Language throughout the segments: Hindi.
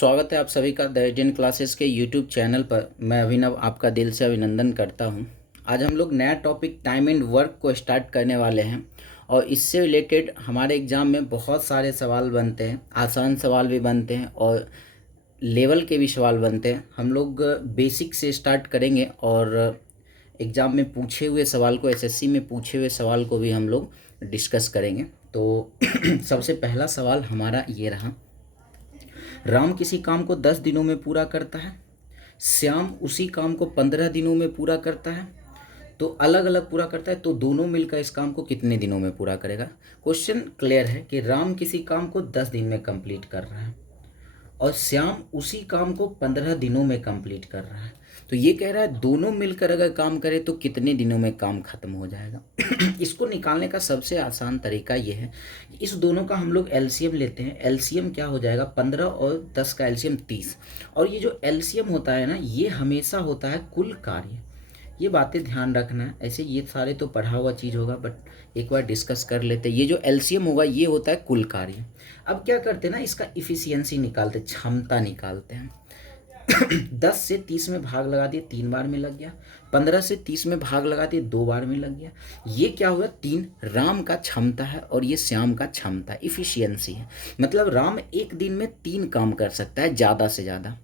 स्वागत है आप सभी का द एजेंट क्लासेस के यूट्यूब चैनल पर। मैं अभिनव आपका दिल से अभिनंदन करता हूं। आज हम लोग नया टॉपिक टाइम एंड वर्क को स्टार्ट करने वाले हैं और इससे रिलेटेड हमारे एग्ज़ाम में बहुत सारे सवाल बनते हैं, आसान सवाल भी बनते हैं और लेवल के भी सवाल बनते हैं। हम लोग बेसिक से स्टार्ट करेंगे और एग्ज़ाम में पूछे हुए सवाल को, एसएससी में पूछे हुए सवाल को भी हम लोग डिस्कस करेंगे। तो सबसे पहला सवाल हमारा ये रहा, राम किसी काम को 10 दिनों में पूरा करता है, श्याम उसी काम को 15 दिनों में पूरा करता है, तो अलग अलग पूरा करता है, तो दोनों मिलकर इस काम को कितने दिनों में पूरा करेगा। क्वेश्चन क्लियर है कि राम किसी काम को 10 दिन में कंप्लीट कर रहा है और श्याम उसी काम को 15 दिनों में कंप्लीट कर रहा है। तो ये कह रहा है दोनों मिलकर अगर काम करें तो कितने दिनों में काम खत्म हो जाएगा। इसको निकालने का सबसे आसान तरीका ये है, इस दोनों का हम लोग एलसीएम लेते हैं। एलसीएम क्या हो जाएगा, 15 और 10 का एलसीएम 30। और ये जो एलसीएम होता है ना, ये हमेशा होता है कुल कार्य। ये बातें ध्यान रखना है। ऐसे ये सारे तो पढ़ा हुआ चीज़ होगा, बट एक बार डिस्कस कर लेते हैं। ये जो एलसीएम होगा ये होता है कुल कार्य। अब क्या करते हैं ना, इसका इफिशियंसी निकालते हैं, क्षमता निकालते हैं। 10 से 30 में भाग लगा दिए, 3 बार में लग गया। 15 से 30 में भाग लगा दिए, 2 बार में लग गया। ये क्या हुआ, 3 राम का क्षमता है और ये श्याम का क्षमता, इफिशियंसी है। मतलब राम एक दिन में 3 काम कर सकता है ज़्यादा से ज़्यादा,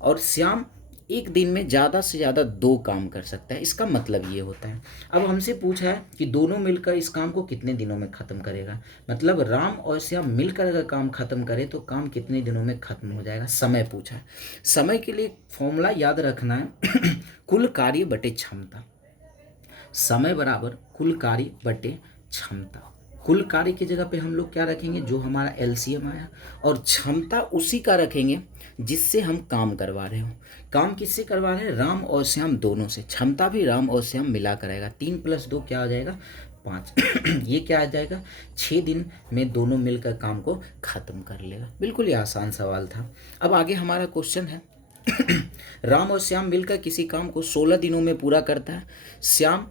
और श्याम एक दिन में ज़्यादा से ज़्यादा 2 काम कर सकता है। इसका मतलब ये होता है। अब हमसे पूछा है कि दोनों मिलकर इस काम को कितने दिनों में ख़त्म करेगा। मतलब राम और श्याम मिलकर अगर काम ख़त्म करे तो काम कितने दिनों में ख़त्म हो जाएगा। समय पूछा है। समय के लिए फॉर्मूला याद रखना है कुल कार्य बटे क्षमता। समय बराबर कुल कार्य बटे क्षमता। कुल कार्य की जगह पे हम लोग क्या रखेंगे, जो हमारा एलसीएम आया, और क्षमता उसी का रखेंगे जिससे हम काम करवा रहे हो। काम किससे करवा रहे हैं, राम और श्याम दोनों से। क्षमता भी राम और श्याम मिला कर आएगा। 3 + 2 क्या आ जाएगा, 5। ये क्या आ जाएगा, 6 दिन में दोनों मिलकर काम को ख़त्म कर लेगा। बिल्कुल ही आसान सवाल था। अब आगे हमारा क्वेश्चन है, राम और श्याम मिलकर किसी काम को 16 दिनों में पूरा करता है, श्याम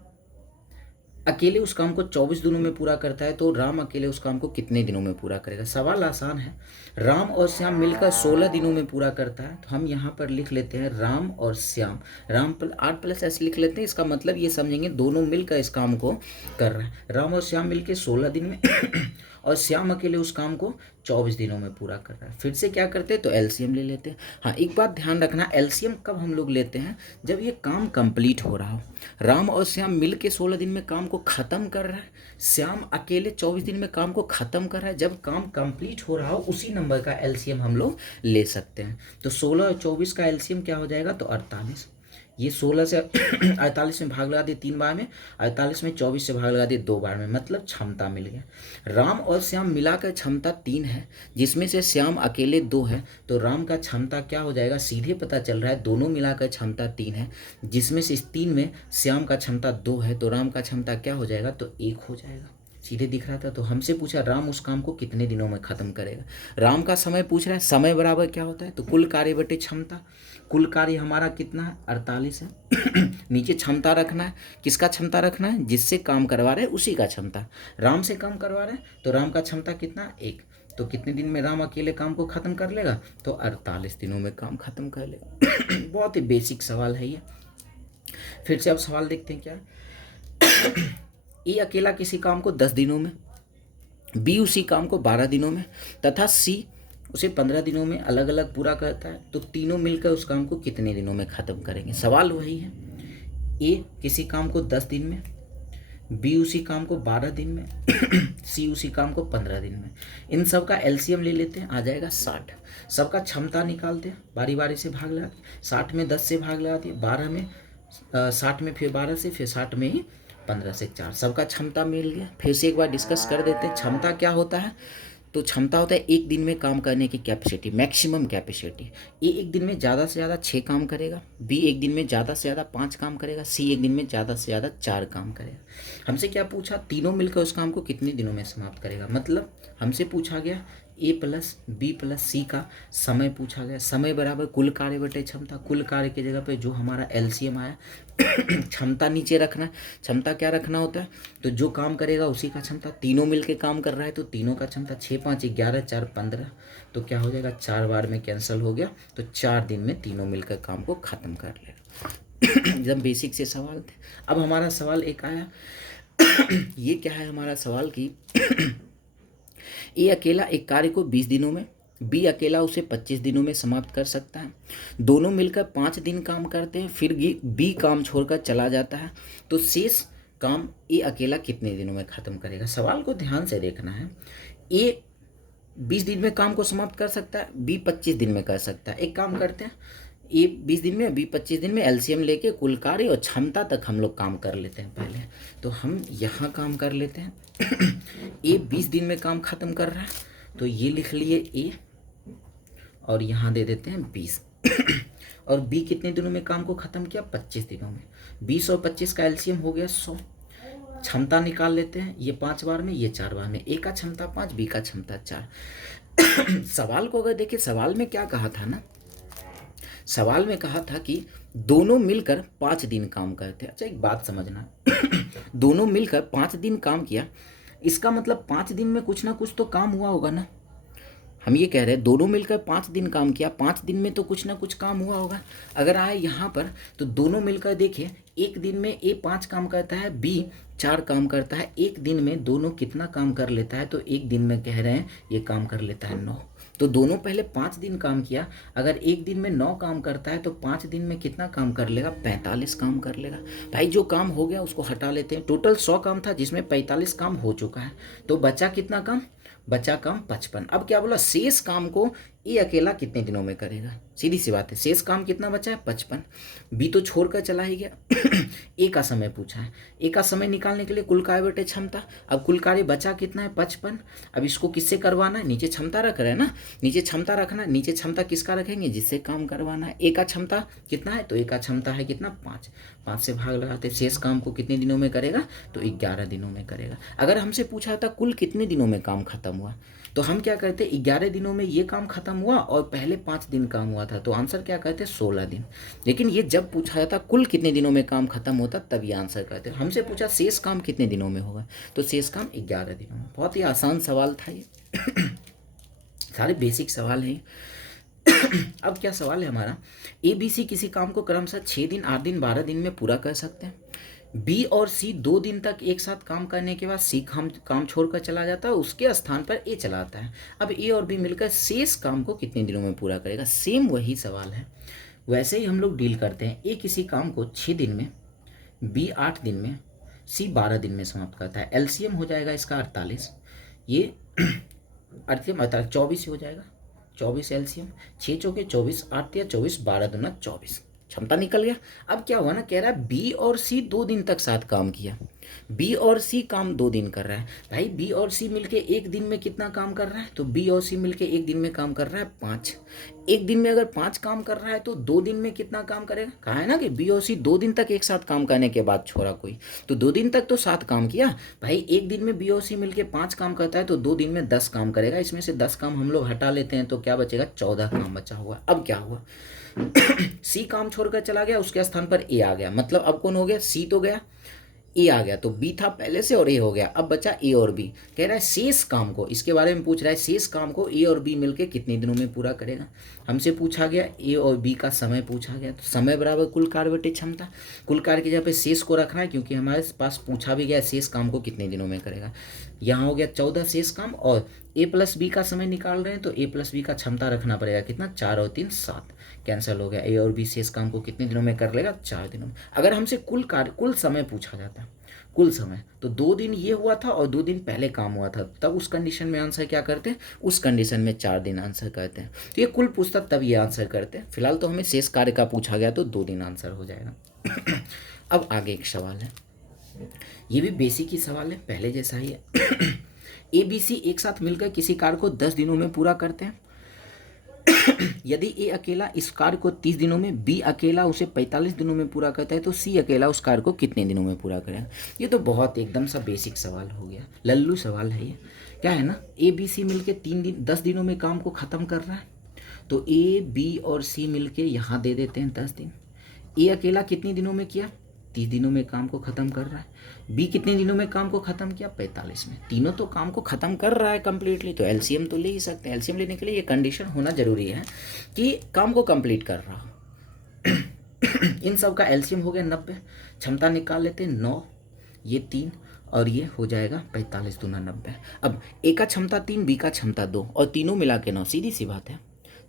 अकेले उस काम को 24 दिनों में पूरा करता है, तो राम अकेले उस काम को कितने दिनों में पूरा करेगा। सवाल आसान है। राम और श्याम मिलकर 16 दिनों में पूरा करता है, तो हम यहाँ पर लिख लेते हैं राम और श्याम। राम 8 + ऐसे लिख लेते हैं। इसका मतलब ये समझेंगे दोनों मिलकर इस काम को कर रहे हैं। राम और श्याम मिलकर 16 दिन में और श्याम अकेले उस काम को 24 दिनों में पूरा कर रहा है। फिर से क्या करते हैं, तो एलसीएम ले लेते हैं। हाँ, एक बात ध्यान रखना, एलसीएम कब हम लोग लेते हैं, जब ये काम कंप्लीट हो रहा हो। राम और श्याम मिल के 16 दिन में काम को ख़त्म कर रहा है, श्याम अकेले 24 दिन में काम को ख़त्म कर रहा है। जब काम कंप्लीट हो रहा हो उसी नंबर का एलसीएम हम लोग ले सकते हैं। तो 16 और 24 का एलसीएम क्या हो जाएगा, तो 48। ये 16 से 48 में भाग लगा दिए 3 बार में, 48 में 24 से भाग लगा दिए 2 बार में, मतलब क्षमता मिल गया। राम और श्याम मिलाकर क्षमता 3 है, जिसमें से श्याम अकेले 2 है, तो राम का क्षमता क्या हो जाएगा, सीधे पता चल रहा है दोनों मिलाकर क्षमता 3 है, जिसमें से इस 3 में श्याम का क्षमता 2 है, तो राम का क्षमता क्या हो जाएगा, तो 1 हो जाएगा। सीधे दिख रहा था। तो हमसे पूछा राम उस काम को कितने दिनों में ख़त्म करेगा। राम का समय पूछ रहा है, समय बराबर क्या होता है, तो कुल कार्य बटे क्षमता। कुल कार्य हमारा कितना है, 48 है। नीचे क्षमता रखना है, किसका क्षमता रखना है, जिससे काम करवा रहे हैं उसी का क्षमता। राम से काम करवा रहे हैं तो राम का क्षमता कितना, 1। तो कितने दिन में राम अकेले काम को ख़त्म कर लेगा, तो 48 दिनों में काम ख़त्म कर लेगा। बहुत ही बेसिक सवाल है ये। फिर से अब सवाल देखते हैं क्या है। ए अकेला किसी काम को 10 दिनों में, बी उसी काम को 12 दिनों में, तथा सी उसे 15 दिनों में अलग अलग पूरा करता है, तो तीनों मिलकर उस काम को कितने दिनों में ख़त्म करेंगे। सवाल वही है। ए किसी काम को 10 दिन में, बी उसी काम को 12 दिन में, सी उसी काम को 15 दिन में। इन सब का एलसीएम ले लेते हैं, आ जाएगा 60। सबका क्षमता निकालते हैं, बारी बारी से भाग लगा दिए। 60 में 10 से भाग लगा दिए, 12 में 60 में फिर 12 से, फिर 60 में ही 15 से 4। सबका क्षमता मिल गया। फिर से एक बार डिस्कस कर देते हैं। क्षमता क्या होता है, तो क्षमता होता है एक दिन में काम करने की कैपेसिटी, मैक्सिमम कैपेसिटी। ए एक दिन में ज़्यादा से ज़्यादा 6 काम करेगा, बी एक दिन में ज़्यादा से ज़्यादा 5 काम करेगा, सी एक दिन में ज़्यादा से ज़्यादा 4 काम करेगा। हमसे क्या पूछा, तीनों मिलकर उस काम को कितने दिनों में समाप्त करेगा। मतलब हमसे पूछा गया ए प्लस बी प्लस सी का समय पूछा गया। समय बराबर कुल कार्य बटे क्षमता। कुल कार्य की जगह पे जो हमारा एलसीएम आया क्षमता नीचे रखना। क्षमता क्या रखना होता है, तो जो काम करेगा उसी का क्षमता। तीनों मिलके काम कर रहा है तो तीनों का क्षमता। 6 5 11 4 15, तो क्या हो जाएगा, 4 बार में कैंसिल हो गया, तो 4 दिन में तीनों मिलकर काम को ख़त्म कर लेगा। एकदम बेसिक से सवाल थे। अब हमारा सवाल एक आया ये क्या है हमारा सवाल कि ए अकेला एक कार्य को 20 दिनों में, बी अकेला उसे 25 दिनों में समाप्त कर सकता है। दोनों मिलकर 5 दिन काम करते हैं, फिर बी काम छोड़कर चला जाता है, तो शेष काम ए अकेला कितने दिनों में ख़त्म करेगा। सवाल को ध्यान से देखना है। ए 20 दिन में काम को समाप्त कर सकता है, बी 25 दिन में कर सकता है। एक काम करते हैं, ए 20 दिन में, बी 25 दिन में, एलसीएम लेके कुल कार्य और क्षमता तक हम लोग काम कर लेते हैं पहले। तो हम यहाँ काम कर लेते हैं। ए 20 दिन में काम ख़त्म कर रहा है, तो ये लिख लिए ए और यहाँ दे देते हैं 20। और बी कितने दिनों में काम को ख़त्म किया, 25 दिनों में। 20 और 25 का एलसीएम हो गया 100। क्षमता निकाल लेते हैं, ये 5 बार में, ये 4 बार में। ए का क्षमता 5, बी का क्षमता 4। सवाल को अगर देखिए, सवाल में क्या कहा था ना, सवाल में कहा था कि दोनों मिलकर 5 दिन काम करते हैं। अच्छा एक बात समझना, दोनों मिलकर 5 दिन काम किया, इसका मतलब 5 दिन में कुछ ना कुछ तो काम हुआ होगा ना। हम ये कह रहे हैं दोनों मिलकर 5 दिन काम किया, 5 दिन में तो कुछ ना कुछ काम हुआ होगा। अगर आए यहाँ पर तो दोनों मिलकर देखिए, एक दिन में ए 5 काम करता है, बी 4 काम करता है। एक दिन में दोनों कितना काम कर लेता है, तो एक दिन में कह रहे हैं ये काम कर लेता है 9। तो दोनों पहले 5 दिन काम किया, अगर एक दिन में 9 काम करता है तो 5 दिन में कितना काम कर लेगा, 45 काम कर लेगा। भाई जो काम हो गया उसको हटा लेते हैं। टोटल 100 काम था जिसमें 45 काम हो चुका है, तो बचा कितना काम, बचा काम 55। अब क्या बोला, शेष काम को ए अकेला कितने दिनों में करेगा। सीधी सी बात है, शेष काम कितना बचा है, 55। बी तो छोड़कर चला ही गया। ए का समय पूछा है, ए का समय निकालने के लिए कुल कार्य बटे क्षमता। अब कुल कार्य बचा कितना है, 55। अब इसको किससे करवाना है, नीचे क्षमता रख रहे हैं ना, नीचे क्षमता रखना। नीचे क्षमता किसका रखेंगे, जिससे काम करवाना है। ए का क्षमता कितना है, तो ए का क्षमता है कितना, 5। 5 से भाग लगाते, शेष काम को कितने दिनों में करेगा, तो 11 दिनों में करेगा। अगर हमसे पूछा था कुल कितने दिनों में काम खत्म हुआ, तो हम क्या करते, 11 दिनों में ये काम खत्म हुआ और पहले 5 दिन काम हुआ था, तो आंसर क्या कहते, 16 दिन। लेकिन ये जब पूछा जाता कुल कितने दिनों में काम खत्म होता, तब ये आंसर कहते। हमसे पूछा शेष काम कितने दिनों में होगा, तो शेष काम 11 दिनों में। बहुत ही आसान सवाल था ये। सारे बेसिक सवाल हैं। अब क्या सवाल है हमारा, ए बी सी किसी काम को क्रमशः 6 दिन 8 दिन 12 दिन में पूरा कर सकते हैं। बी और सी 2 दिन तक एक साथ काम करने के बाद सी काम छोड़कर चला जाता है, उसके स्थान पर ए चला आता है। अब ए और बी मिलकर शेष काम को कितने दिनों में पूरा करेगा। सेम वही सवाल है, वैसे ही हम लोग डील करते हैं। ए किसी काम को 6 दिन में, बी 8 दिन में, सी 12 दिन में समाप्त करता है। एलसीएम हो जाएगा इसका 48, ये 48 24 हो जाएगा। 24 एलसीएम, 6 चौके 24, 8 या 24, 12 दूना 24, क्षमता निकल गया। अब क्या हुआ ना, कह रहा है बी और सी 2 दिन तक साथ काम किया। बी और सी काम 2 दिन कर रहा है। भाई बी और सी मिलके एक दिन में कितना काम कर रहा है, तो बी और सी मिलके एक दिन में काम कर रहा है 5। एक दिन में अगर 5 काम कर रहा है तो 2 दिन में कितना काम करेगा। कहा है ना कि बी और सी 2 दिन तक एक साथ काम करने के बाद छोड़ा कोई, तो 2 दिन तक तो साथ काम किया। भाई एक दिन में बी और सी मिलके 5 काम करता है तो 2 दिन में 10 काम करेगा। इसमें से 10 काम हम लोग हटा लेते हैं तो क्या बचेगा, 14 काम बचा हुआ। अब क्या हुआ, सी काम छोड़कर चला गया, उसके स्थान पर ए आ गया। मतलब अब कौन हो गया, सी तो गया, ए आ गया। तो बी था पहले से और ए हो गया। अब बचा ए और बी। कह रहा है शेष काम को, इसके बारे में पूछ रहा है, शेष काम को ए और बी मिलके कितने दिनों में पूरा करेगा। हमसे पूछा गया ए और बी का समय पूछा गया, तो समय बराबर कुल कार्य बटे क्षमता। कुल कार्य की जगह पे शेष को रखना है, क्योंकि हमारे पास पूछा भी गया शेष काम को कितने दिनों में करेगा। यहाँ हो गया 14 शेष काम, और ए प्लस बी का समय निकाल रहे हैं तो ए प्लस बी का क्षमता रखना पड़ेगा कितना, 4 और 3 7, कैंसिल हो गया। ए और बी शेष काम को कितने दिनों में कर लेगा, 4 दिनों में। अगर हमसे कुल समय पूछा जाता, कुल समय, तो 2 दिन ये हुआ था और 2 दिन पहले काम हुआ था, तब उस कंडीशन में आंसर क्या करते हैं, उस कंडीशन में 4 दिन आंसर करते हैं। तो ये कुल पूछता तब ये आंसर करते हैं। फिलहाल तो हमें शेष कार्य का पूछा गया तो 2 दिन आंसर हो जाएगा। अब आगे एक सवाल है, ये भी बेसिक ही सवाल है, पहले जैसा ही है। ए बी सी एक साथ मिलकर किसी कार्य को 10 दिनों में पूरा करते हैं। यदि ए अकेला इस कार्य को 30 दिनों में, बी अकेला उसे 45 दिनों में पूरा करता है, तो सी अकेला उस कार्य को कितने दिनों में पूरा करेगा। ये तो बहुत एकदम सा बेसिक सवाल हो गया, लल्लू सवाल है ये। क्या है ना, ए बी सी मिलके 10 दिनों में काम को ख़त्म कर रहा है, तो ए बी और सी मिलके यहाँ दे देते हैं 10 दिन। ए अकेला कितने दिनों में किया, 30 दिनों में काम को ख़त्म कर रहा है। बी कितने दिनों में काम को ख़त्म किया, 45 में। तीनों तो काम को ख़त्म कर रहा है कंप्लीटली, तो एलसीएम तो ले ही सकते हैं। एलसीएम लेने के लिए ये कंडीशन होना ज़रूरी है कि काम को कंप्लीट कर रहा हो। इन सब का एलसीएम हो गया 90, क्षमता निकाल लेते हैं 9, ये 3 और ये हो जाएगा 45 दूना 90। अब ए का क्षमता 3, बी का क्षमता 2 और तीनों मिला के 9, सीधी सी बात है,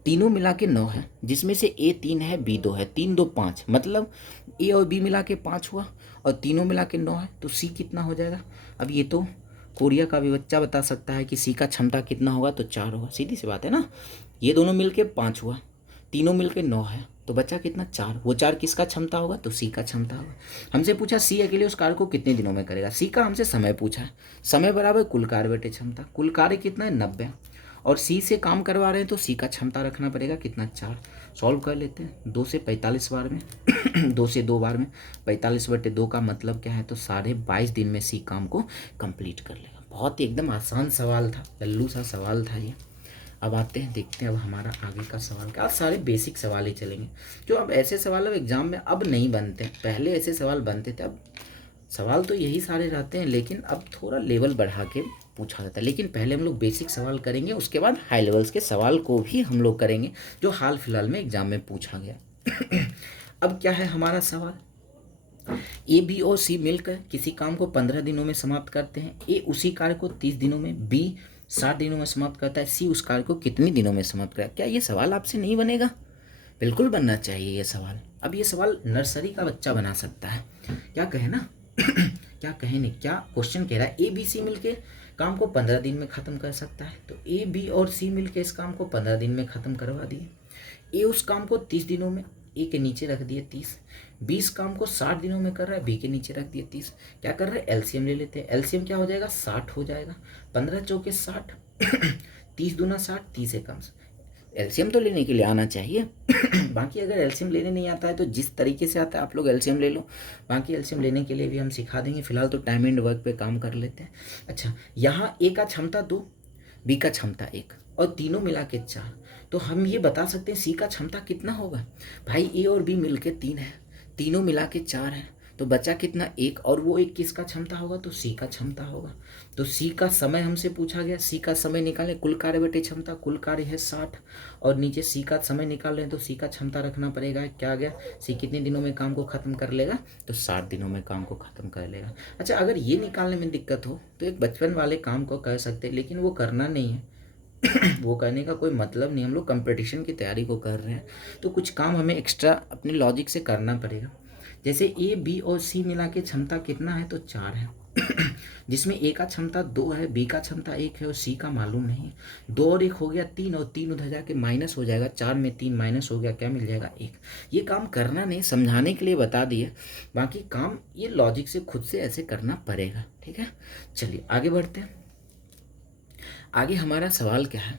तीनों मिला के 9 है, जिसमें से ए 3 है बी 2 है, 3 2 5, मतलब ए और बी मिला के 5 हुआ और तीनों मिला के 9 है, तो सी कितना हो जाएगा। अब ये तो कोरिया का भी बच्चा बता सकता है कि सी का क्षमता कितना होगा, तो 4 होगा, सीधी सी बात है ना। ये दोनों मिल के 5 हुआ, तीनों मिल के 9 है, तो बच्चा कितना, 4। वो 4 किसका क्षमता होगा, तो सी का क्षमता होगा। हमसे पूछा सी अकेले उस कार्य को कितने दिनों में करेगा। सी का हमसे समय पूछा है, समय बराबर कुल कार्य बटे क्षमता, कुल कार्य कितना है 90, और सी से काम करवा रहे हैं तो सी का क्षमता रखना पड़ेगा कितना, 4। सॉल्व कर लेते हैं, 2 से 45 बार में 2 से 2 बार में 45 बटे 2 का मतलब क्या है, तो 22.5 दिन में सी काम को कंप्लीट कर लेगा। बहुत ही एकदम आसान सवाल था, लल्लू सा सवाल था ये। अब आते हैं, देखते हैं अब हमारा आगे का सवाल क्या। सारे बेसिक सवाल ही चलेंगे, जो अब ऐसे सवाल अब एग्जाम में अब नहीं बनते, पहले ऐसे सवाल बनते थे। अब सवाल तो यही सारे रहते हैं, लेकिन अब थोड़ा लेवल बढ़ा के पूछा जाता है। लेकिन पहले हम लोग बेसिक सवाल करेंगे, उसके बाद हाई लेवल्स के सवाल को भी हम लोग करेंगे, जो हाल फिलहाल में एग्जाम में पूछा गया। अब क्या है हमारा सवाल, ए बी और सी मिलकर किसी काम को 15 दिनों में समाप्त करते हैं। ए उसी कार्य को 30 दिनों में, बी 60 दिनों में समाप्त करता है, सी उस कार्य को कितने दिनों में समाप्त करेगा। क्या ये सवाल आपसे नहीं बनेगा, बिल्कुल बनना चाहिए ये सवाल। अब ये सवाल नर्सरी का बच्चा बना सकता है, क्या कहे ना क्या कहे नहीं, क्या क्वेश्चन कह रहा है, ए बी सी मिलके काम को 15 दिन में ख़त्म कर सकता है, तो ए बी और सी मिलके इस काम को 15 दिन में ख़त्म करवा दिए। ए उस काम को 30 दिनों में, ए के नीचे रख दिए 30, 20 काम को 60 दिनों में कर रहा है, बी के नीचे रख दिए 30। क्या कर रहे हैं, एलसीएम ले लेते हैं। एलसीएम क्या हो जाएगा, 60 हो जाएगा, 15 चौके 60 30 दूना 60, 30 एकम। एलसीएम तो लेने के लिए आना चाहिए। बाकी अगर एलसीएम लेने नहीं आता है तो जिस तरीके से आता है आप लोग एलसीएम ले लो, बाकी एलसीएम लेने के लिए भी हम सिखा देंगे। फिलहाल तो टाइम एंड वर्क पे काम कर लेते हैं। अच्छा, यहाँ ए का क्षमता 2, बी का क्षमता 1 और तीनों मिला के 4, तो हम ये बता सकते हैं सी का क्षमता कितना होगा। भाई ए और बी मिल के 3 है, तीनों मिला के 4 है, तो बचा कितना, 1, और वो 1 किसका क्षमता होगा, तो सी का क्षमता होगा। तो सी का समय हमसे पूछा गया, सी का समय निकालें, कुल कार्य बटे क्षमता, कुल कार्य है 60 और नीचे सी का समय निकाल रहे हैं, तो सी का क्षमता रखना पड़ेगा। क्या आ गया, सी कितने दिनों में काम को ख़त्म कर लेगा, तो 60 दिनों में काम को ख़त्म कर लेगा। अच्छा, अगर ये निकालने में दिक्कत हो तो एक बचपन वाले काम को कर सकते हैं, लेकिन वो करना नहीं है। वो करने का कोई मतलब नहीं, हम लोग कंपटीशन की तैयारी को कर रहे हैं, तो कुछ काम हमें एक्स्ट्रा अपने लॉजिक से करना पड़ेगा। जैसे ए बी और सी मिला के क्षमता कितना है, तो 4 है, जिसमें ए का क्षमता 2 है, बी का क्षमता 1 है और सी का मालूम नहीं है। 2 और 1 हो गया 3 और 3 उधर जाके माइनस हो जाएगा, 4 में 3 माइनस हो गया, क्या मिल जाएगा, 1। ये काम करना नहीं, समझाने के लिए बता दिए, बाकी काम ये लॉजिक से खुद से ऐसे करना पड़ेगा। ठीक है, चलिए आगे बढ़ते हैं। आगे हमारा सवाल क्या है,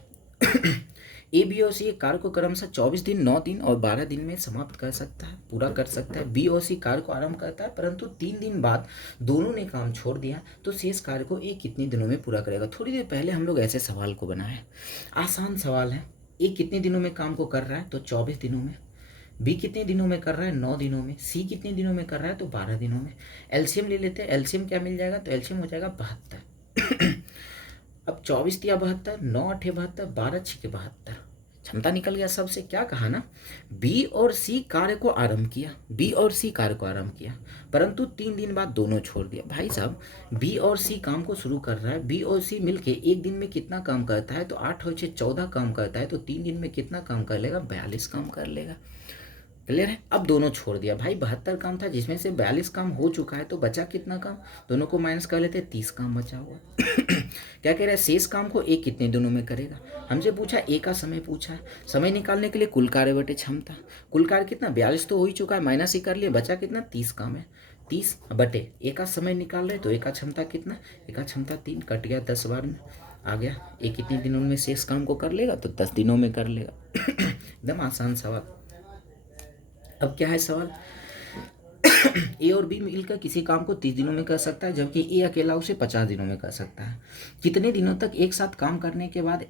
ए बी और सी एक कार्य को क्रमशः 24 दिन, 9 दिन और 12 दिन में समाप्त कर सकता है, पूरा कर सकता है। बी और सी कार्य को आरंभ करता है, परंतु 3 दिन बाद दोनों ने काम छोड़ दिया, तो शेष कार्य को ए कितने दिनों में पूरा करेगा। थोड़ी देर पहले हम लोग ऐसे सवाल को बनाए, आसान सवाल है। ए कितने दिनों में काम को कर रहा है, तो 24 दिनों में। बी कितने दिनों में कर रहा है, 9 दिनों में। सी कितने दिनों में कर रहा है, तो 12 दिनों में। एलसीएम ले लेते हैं, एलसीएम क्या मिल जाएगा, तो एलसीएम हो जाएगा 72। अब 24 दिया 72, 9 8 72, 12 6 72, क्षमता निकल गया सबसे। क्या कहा ना, बी और सी कार्य को आरंभ किया, बी और सी कार्य को आरंभ किया, परंतु 3 दिन बाद दोनों छोड़ दिया। भाई साहब, बी और सी काम को शुरू कर रहा है, बी और सी मिलके एक दिन में कितना काम करता है, तो 8 और 6 14 काम करता है, तो 3 दिन में कितना काम कर लेगा, 42 काम कर लेगा। क्लियर है। अब दोनों छोड़ दिया, भाई 72 काम था, जिसमें से 42 काम हो चुका है, तो बचा कितना काम, दोनों को माइनस कर लेते, 30 काम बचा हुआ। क्या कह रहा है, शेष काम को ए कितने दिनों में करेगा। हमसे पूछा, ए का समय पूछा है, समय निकालने के लिए कुल कार्य बटे क्षमता, कुल कार्य कितना 42 तो हो ही चुका है, माइनस ही कर लिया, बचा कितना 30 काम है, 30 बटे ए का समय निकाल रहे, तो ए का क्षमता कितना, ए का क्षमता 3, कट गया 10 बार में, आ गया ए कितने दिनों में शेष काम को कर लेगा, तो 10 दिनों में कर लेगा। एकदम आसान सवाल। अब क्या है सवाल, ए और बी मिलकर किसी काम को 30 दिनों में कर सकता है, जबकि ए अकेला उसे 50 दिनों में कर सकता है। कितने दिनों तक एक साथ काम करने के बाद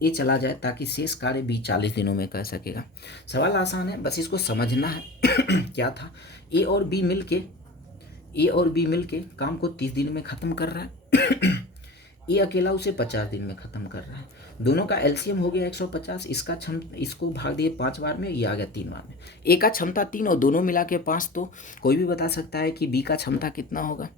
ए चला जाए ताकि शेष कार्य बी 40 दिनों में कर सकेगा। सवाल आसान है, बस इसको समझना है। क्या था, ए और बी मिलके काम को 30 दिन में ख़त्म कर रहा है। ए अकेला उसे 50 दिन में ख़त्म कर रहा है। दोनों का एलसीएम हो गया 150। इसको भाग दिए 5 बार में, ये आ गया 3 बार में। ए का क्षमता 3 और दोनों मिला के 5, तो कोई भी बता सकता है कि बी का क्षमता कितना होगा।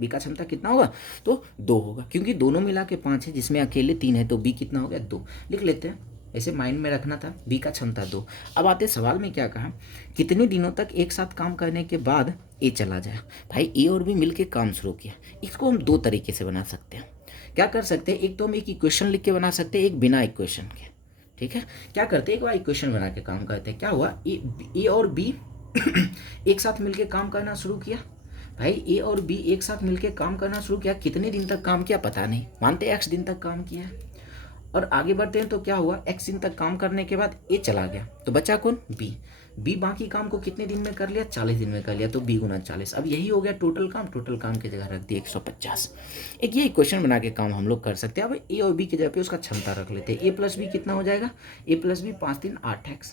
बी का क्षमता कितना होगा, तो 2 होगा, क्योंकि दोनों मिला के 5 है, जिसमें अकेले 3 है, तो बी कितना हो गया, 2 लिख लेते हैं। ऐसे माइंड में रखना था, बी का क्षमता 2। अब आते सवाल में क्या कहा, कितने दिनों तक एक साथ काम करने के बाद ए चला जाए। भाई ए और बी मिलके काम शुरू किया, इसको हम 2 तरीके से बना सकते हैं। क्या कर सकते हैं, एक तो हम एक इक्वेशन लिख के बना सकते हैं, एक बिना इक्वेशन के। ठीक है, क्या करते हैं, एक बार इक्वेशन बना के काम करते हैं। क्या हुआ, ए और बी एक साथ मिलके काम करना शुरू किया। भाई ए और बी एक साथ मिलके काम करना शुरू किया, कितने दिन तक काम किया पता नहीं, मानते एक्स दिन तक काम किया है। और आगे बढ़ते हैं तो क्या हुआ, एक्स दिन तक काम करने के बाद ए चला गया, तो बचा कौन, बी बाकी काम को कितने दिन में कर लिया, 40 दिन में कर लिया, तो बी गुना 40। अब यही हो गया टोटल काम की जगह रख दिया 150। एक ये इक्वेशन बना के काम हम लोग कर सकते हैं। अब ए और बी की जगह पे उसका क्षमता रख लेते हैं। ए प्लस बी कितना हो जाएगा, A plus B 5 3 8x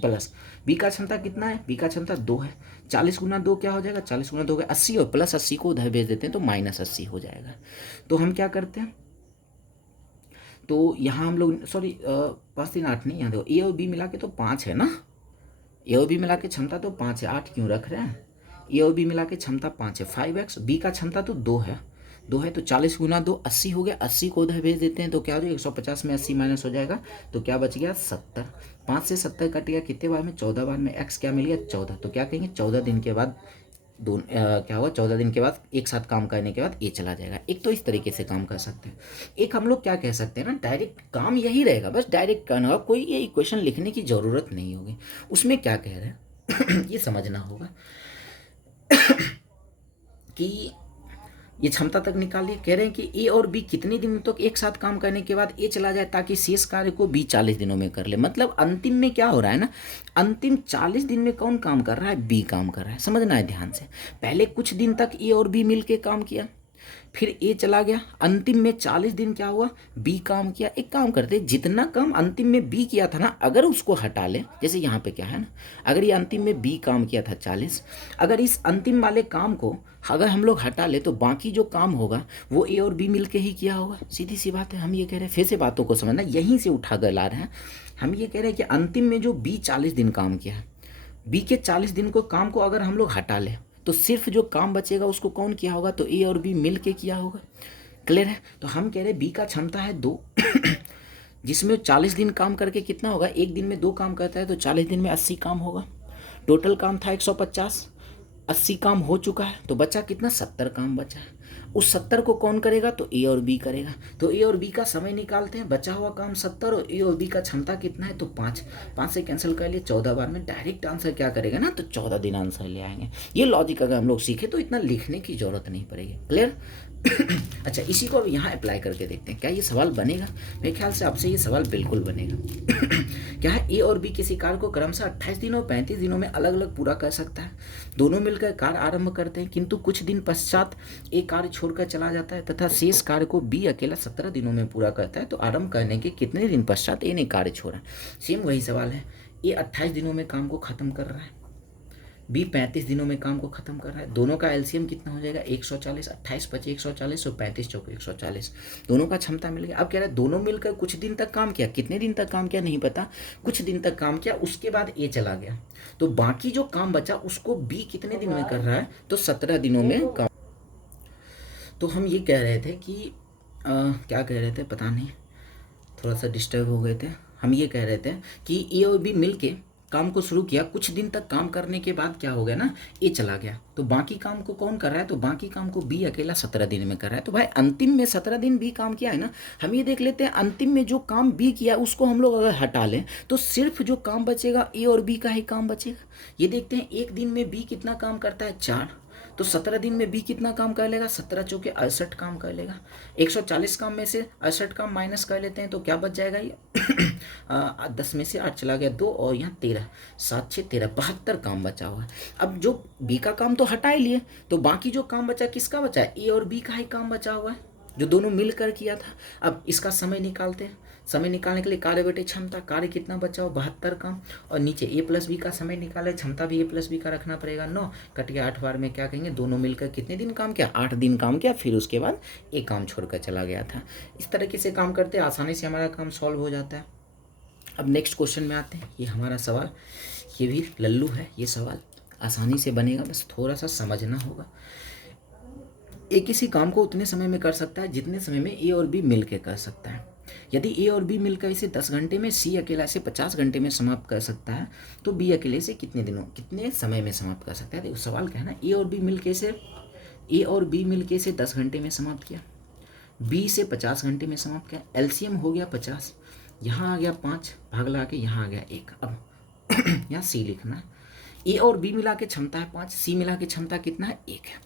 plus B का क्षमता कितना है, बी का क्षमता 2 है। 40 गुना 2 क्या हो जाएगा, 40 गुना 2 हो गया 80, और प्लस 80 को उधर भेज देते हैं तो -80 हो जाएगा। तो हम क्या करते हैं, तो यहाँ हम लोग 5 3 8 नहीं, यहाँ देखो ए और बी मिला के तो 5 है ना, ए और बी मिला के क्षमता तो 5 है, 8 क्यों रख रहे हैं। ए और बी मिला के क्षमता 5 है, 5x। बी का क्षमता तो 2 है, तो 40 गुना 2 80 हो गया, 80 को उधर भेज देते हैं तो क्या हो जाएगा, 150 में 80 माइनस हो जाएगा, तो क्या बच गया 70। 5 से 70 कट गया, कितने बार में, 14 बार में। एक्स क्या मिल गया, 14। तो क्या कहेंगे, 14 दिन के बाद क्या हुआ, 14 दिन के बाद एक साथ काम करने के बाद ए चला जाएगा। एक तो इस तरीके से काम कर सकते हैं। एक हम लोग क्या कह सकते हैं ना, डायरेक्ट काम यही रहेगा, बस डायरेक्ट करना होगा, कोई ये इक्वेशन लिखने की ज़रूरत नहीं होगी। उसमें क्या कह रहे हैं ये समझना होगा कि ये क्षमता तक निकालिए। कह रहे हैं कि ए और बी कितने दिनों तक एक साथ काम करने के बाद ए चला जाए ताकि शेष कार्य को बी 40 दिनों में कर ले। मतलब अंतिम में क्या हो रहा है ना, अंतिम 40 दिन में कौन काम कर रहा है, बी काम कर रहा है। समझना है ध्यान से, पहले कुछ दिन तक ए और बी मिलके काम किया, फिर ए चला गया, अंतिम में 40 दिन क्या हुआ, बी काम किया। एक काम करते, जितना काम अंतिम में बी किया था ना, अगर उसको हटा ले, जैसे यहाँ पे क्या है ना, अगर ये अंतिम में बी काम किया था 40, अगर इस अंतिम वाले काम को अगर हम लोग हटा ले तो बाकी जो काम होगा वो ए और बी मिलके ही किया होगा। सीधी सी बात है। हम ये कह रहे हैं, फिर से बातों को समझना, यहीं से उठा कर ला रहे हैं। हम ये कह रहे हैं कि अंतिम में जो बी 40 दिन काम किया है, बी के 40 दिन को काम को अगर हम लोग हटा लें तो सिर्फ जो काम बचेगा उसको कौन किया होगा, तो ए और बी मिल के किया होगा। क्लियर है। तो हम कह रहे हैं बी का क्षमता है 2 जिसमें 40 दिन काम करके कितना होगा, एक दिन में 2 काम करता है तो 40 दिन में 80 काम होगा। टोटल काम था 150, 80 काम हो चुका है, तो बचा कितना, 70 काम बचा है। उस 70 को कौन करेगा, तो ए और बी करेगा। तो ए और बी का समय निकालते हैं, बचा हुआ काम 70 और ए और बी का क्षमता कितना है, तो 5 से कैंसिल कर लिए, 14 बार में डायरेक्ट आंसर क्या करेगा ना, तो 14 दिन आंसर ले आएंगे। ये लॉजिक अगर हम लोग सीखे तो इतना लिखने की जरूरत नहीं पड़ेगी। क्लियर। अच्छा, इसी को अब यहाँ अप्लाई करके देखते हैं, क्या ये सवाल बनेगा। मेरे ख्याल से आपसे ये सवाल बिल्कुल बनेगा। क्या है, ए और बी किसी कार्य को क्रमशः 28 दिनों 35 दिनों में अलग अलग पूरा कर सकता है। दोनों मिलकर कार्य आरंभ करते हैं, किंतु कुछ दिन पश्चात एक कार्य छोड़कर चला जाता है तथा शेष कार्य को बी अकेला 17 दिनों में पूरा करता है। तो आरंभ करने के कितने दिन पश्चात ए ने कार्य छोड़ा। सेम वही सवाल है, ए 28 दिनों में काम को खत्म कर रहा है, बी 35 दिनों में काम को खत्म कर रहा है। दोनों का एलसीएम कितना हो जाएगा, 140। 28 25 140 और 35 चौके 140, दोनों का क्षमता मिल गया। अब कह रहा है दोनों मिलकर कुछ दिन तक काम किया, कितने दिन तक काम किया नहीं पता, कुछ दिन तक काम किया, उसके बाद ए चला गया, तो बाकी जो काम बचा उसको बी कितने दिन में कर रहा है, तो 17 दिनों में काम। तो हम ये कह रहे थे कि क्या कह रहे थे पता नहीं, थोड़ा सा डिस्टर्ब हो गए थे। हम ये कह रहे थे कि ए और बी मिलके काम को शुरू किया, कुछ दिन तक काम करने के बाद क्या हो गया ना, ए चला गया, तो बाकी काम को कौन कर रहा है, तो बाकी काम को बी अकेला 17 दिन में कर रहा है। तो भाई अंतिम में 17 दिन बी काम किया है ना, हम ये देख लेते हैं अंतिम में जो काम बी किया उसको हम लोग अगर हटा लें तो सिर्फ जो काम बचेगा ए और बी का ही काम बचेगा। ये देखते हैं एक दिन में बी कितना काम करता है, 4, तो 17 दिन में बी कितना काम कर लेगा, 17 चौके 68 काम कर लेगा। 140 काम में से 68 काम माइनस कर लेते हैं तो क्या बच जाएगा ये 10 में से 8 चला गया 2 और यहाँ 13, 7 6 13, 72 काम बचा हुआ है। अब जो बी का काम तो हटा ही लिए, तो बाकी जो काम बचा किसका बचा है, ए और बी का ही काम बचा हुआ है जो दोनों मिलकर किया था। अब इसका समय निकालते हैं। समय निकालने के लिए कार्य बटे क्षमता, कार्य कितना बचा हो 72 काम, और नीचे ए प्लस बी का समय निकाले, क्षमता भी ए प्लस बी का रखना पड़ेगा 9, कट गया 8 बार में क्या कहेंगे, दोनों मिलकर कितने दिन काम किया, 8 दिन काम किया। फिर उसके बाद एक काम छोड़कर चला गया था। इस तरीके से काम करते आसानी से हमारा काम सॉल्व हो जाता है। अब नेक्स्ट क्वेश्चन में आते हैं। ये हमारा सवाल, ये भी लल्लू है, ये सवाल आसानी से बनेगा, बस थोड़ा सा समझना होगा। ए किसी काम को उतने समय में कर सकता है जितने समय में ए और बी मिलकर कर सकता है। यदि ए और बी मिलकर इसे 10 घंटे में, सी अकेला इसे 50 घंटे में समाप्त कर सकता है, तो बी अकेले से कितने समय में समाप्त कर सकता है। देखो सवाल क्या है ना, ए और बी मिलके इसे 10 घंटे में समाप्त किया, बी से 50 घंटे में समाप्त किया। एलसीएम हो गया 50, यहाँ आ गया 5, भाग लगा के यहाँ आ गया 1। अब यहाँ सी लिखना है। ए और बी मिला के क्षमता है 5, सी मिला के क्षमता कितना है 1 है।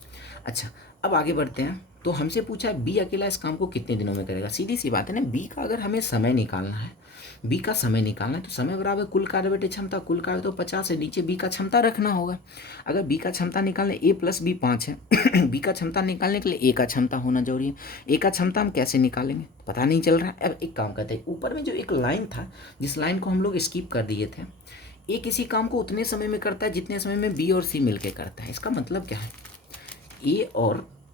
अच्छा अब आगे बढ़ते हैं। तो हमसे पूछा है बी अकेला इस काम को कितने दिनों में करेगा। सीधी सी बात है ना, बी का अगर हमें समय निकालना है, बी का समय निकालना है तो समय बराबर कुल कार्य बटे क्षमता, कुल कार्य तो 50 है, नीचे बी का क्षमता रखना होगा। अगर बी का क्षमता निकालने, ए प्लस बी 5 है बी का क्षमता निकालने के लिए ए का क्षमता होना जरूरी है। ए का क्षमता हम कैसे निकालेंगे पता नहीं चल रहा है। अब एक काम करते हैं, ऊपर में जो एक लाइन था जिस लाइन को हम लोग स्किप कर दिए थे, ए किसी काम को उतने समय में करता है जितने समय में बी और सी मिलकर करता है। इसका मतलब क्या है,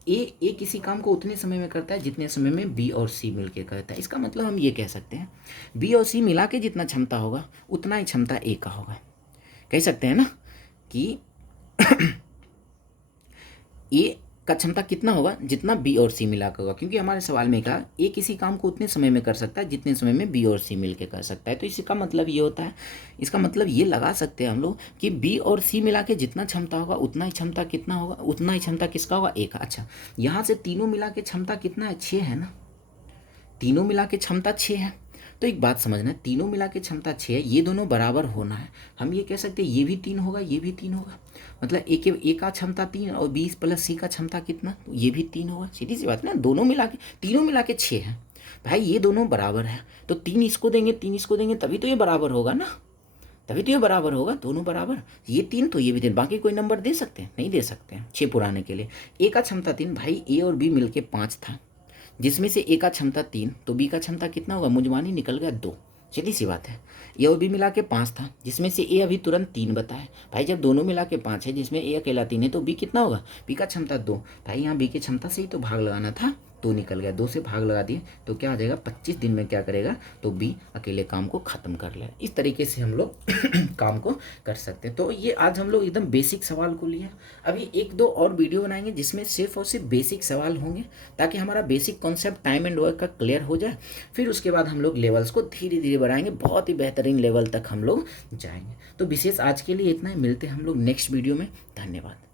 ए किसी काम को उतने समय में करता है जितने समय में बी और सी मिलके करता है। इसका मतलब हम ये कह सकते हैं बी और सी मिला के जितना क्षमता होगा उतना ही क्षमता ए का होगा। कह सकते हैं ना कि ए का क्षमता कितना होगा जितना बी और सी मिला कर होगा, क्योंकि हमारे सवाल में कहा ए किसी काम को उतने समय में कर सकता है जितने समय में बी और सी मिलके कर सकता है। तो इसका मतलब ये होता है, इसका मतलब ये लगा सकते हैं हम लोग कि बी और सी मिला के जितना क्षमता होगा उतना ही क्षमता कितना होगा, उतना ही क्षमता किसका होगा, ए का। अच्छा यहाँ से तीनों मिला के क्षमता कितना है, 6 है ना, तीनों मिला के क्षमता 6 है। तो एक बात समझना, तीनों मिला के क्षमता 6 है, ये दोनों बराबर होना है। हम ये कह सकते हैं ये भी 3 होगा, ये भी 3 होगा, मतलब ए का क्षमता 3 और बी प्लस सी का क्षमता कितना, तो ये भी 3 होगा। सीधी सी बात है ना, तीनों मिला के 6 है भाई, ये दोनों बराबर है तो 3 इसको देंगे 3 इसको देंगे तभी तो ये बराबर होगा ना, तभी तो ये बराबर होगा, दोनों बराबर। ये 3 तो ये भी 3, बाकी कोई नंबर दे सकते हैं, नहीं दे सकते हैं 6 पुराने के लिए। ए का क्षमता 3, भाई ए और बी मिलके 5 था, जिसमें से ए का क्षमता 3 तो बी का क्षमता कितना होगा, मुजमानी निकल गया 2। सीधी सी बात है। ए और बी मिला के 5 था, जिसमें से ए अभी तुरंत 3 बताए। भाई जब दोनों मिला के 5 है जिसमें ए अकेला 3 है तो बी कितना होगा, बी का क्षमता 2। भाई यहाँ बी की क्षमता से ही तो भाग लगाना था, 2 निकल गया, 2 से भाग लगा दिए तो क्या आ जाएगा 25 दिन में क्या करेगा, तो बी अकेले काम को ख़त्म कर लेगा। इस तरीके से हम लोग काम को कर सकते हैं। तो ये आज हम लोग एकदम बेसिक सवाल को लिए। अभी 1-2 और वीडियो बनाएंगे जिसमें सिर्फ और सिर्फ बेसिक सवाल होंगे, ताकि हमारा basic concept time and work का क्लियर हो जाए। फिर उसके बाद हम लोग लेवल्स को धीरे धीरे बढ़ाएंगे, बहुत ही बेहतरीन लेवल तक हम लोग जाएंगे। तो विशेष आज के लिए इतना ही, मिलते हैं हम लोग नेक्स्ट वीडियो में। धन्यवाद।